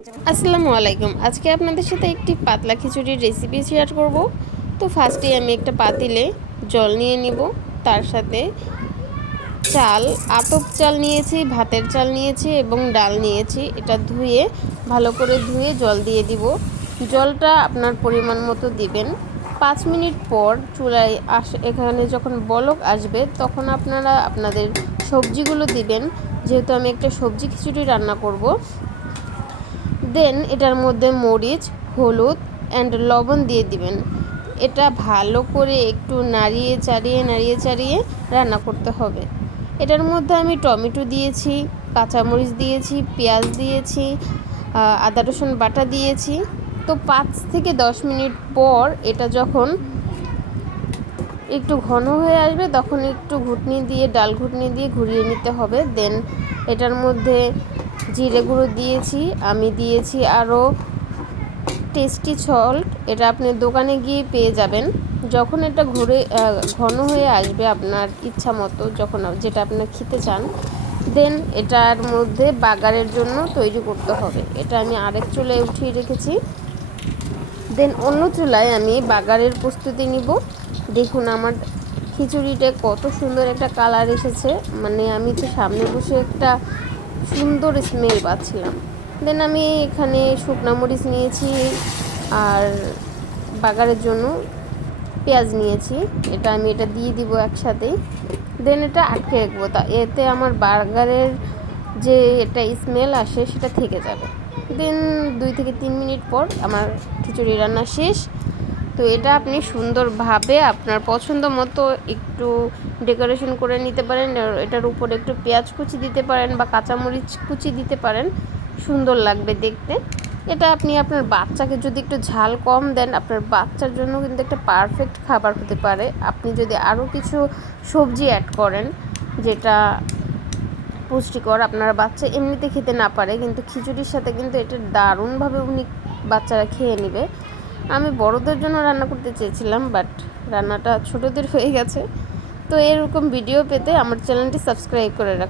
আসসালামু আলাইকুম। আজকে আপনাদের সাথে একটি পাতলা খিচুড়ির রেসিপি শেয়ার করব। তো ফার্স্টেই আমি একটা পাতিলে জল নিয়ে নিব। তার সাথে চাল, আতপ চাল নিয়েছি, ভাতের চাল নিয়েছি এবং ডাল নিয়েছি। এটা ধুয়ে ভালো করে ধুয়ে জল দিয়ে দিব। জলটা আপনার পরিমাণ মতো দিবেন। 5 মিনিট পর চুলায় এখানে যখন বলক আসবে তখন আপনারা আপনাদের সবজিগুলো দিবেন। যেহেতু আমি একটা সবজি খিচুড়ি রান্না করব, দেন এটার মধ্যে মরিচ, হলুদ অ্যান্ড লবণ দিয়ে দিবেন। এটা ভালো করে একটু নাড়িয়ে চাড়িয়ে রান্না করতে হবে। এটার মধ্যে আমি টমেটো দিয়েছি, কাঁচামরিচ দিয়েছি, পেঁয়াজ দিয়েছি, আদা রসুন বাটা দিয়েছি। তো 5 থেকে 10 মিনিট পর এটা যখন একটু ঘন হয়ে আসবে তখন একটু ডাল ঘুটনি দিয়ে ঘুরিয়ে নিতে হবে। দেন এটার মধ্যে জিরে গুঁড়ো দিয়েছি, আমি দিয়েছি আরও টেস্টি সল্ট। এটা আপনি দোকানে গিয়ে পেয়ে যাবেন। যখন এটা ঘন হয়ে আসবে আপনার ইচ্ছা মতো, যখন যেটা আপনার খেতে চান, দেন এটার মধ্যে বাগারের জন্য তৈরি করতে হবে। এটা আমি আরেক চুলায় উঠিয়ে রেখেছি। দেন অন্য চুলায় আমি বাগারের প্রস্তুতি নিব। দেখুন আমার খিচুড়িটা কত সুন্দর একটা কালার এসেছে, মানে আমি তো সামনে বসে একটা সুন্দর স্মেল পাচ্ছিলাম। দেন আমি এখানে শুকনো মরিচ নিয়েছি আর বাগারের জন্য পেঁয়াজ নিয়েছি। এটা দিয়ে দিব একসাথেই। দেন এটা আটকে রাখবো, এতে আমার বার্গারের যে একটা স্মেল আসে সেটা থেকে যাবে। দেন 2 থেকে 3 মিনিট পর আমার খিচুড়ি রান্না শেষ। তো এটা আপনি সুন্দরভাবে আপনার পছন্দ মতো একটু ডেকোরেশন করে নিতে পারেন। এটার উপরে একটু পেঁয়াজ কুচি দিতে পারেন বা কাঁচামরিচ কুচি দিতে পারেন, সুন্দর লাগবে দেখতে। এটা আপনি আপনার বাচ্চাকে যদি একটু ঝাল কম দেন, আপনার বাচ্চার জন্য কিন্তু একটা পারফেক্ট খাবার হতে পারে। আপনি যদি আরও কিছু সবজি অ্যাড করেন যেটা পুষ্টিকর, আপনার বাচ্চা এমনিতে খেতে না পারে, কিন্তু খিচুড়ির সাথে কিন্তু এটা দারুণভাবে বাচ্চারা খেয়ে নেবে। আমি বড়দের জন্য রান্না করতে চেয়েছিলাম, বাট রান্নাটা ছোটদের হয়ে গেছে। তো এরকম ভিডিও পেতে আমার চ্যানেলটি সাবস্ক্রাইব করে রাখুন।